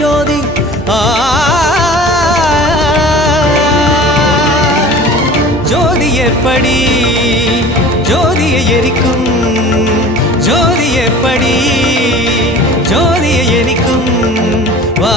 ஜோதி. ஜோதி ஏற்படி ஜோதியை எரிக்கும். ஜோதி ஏற்படி ஜோதியை எரிக்கும். வா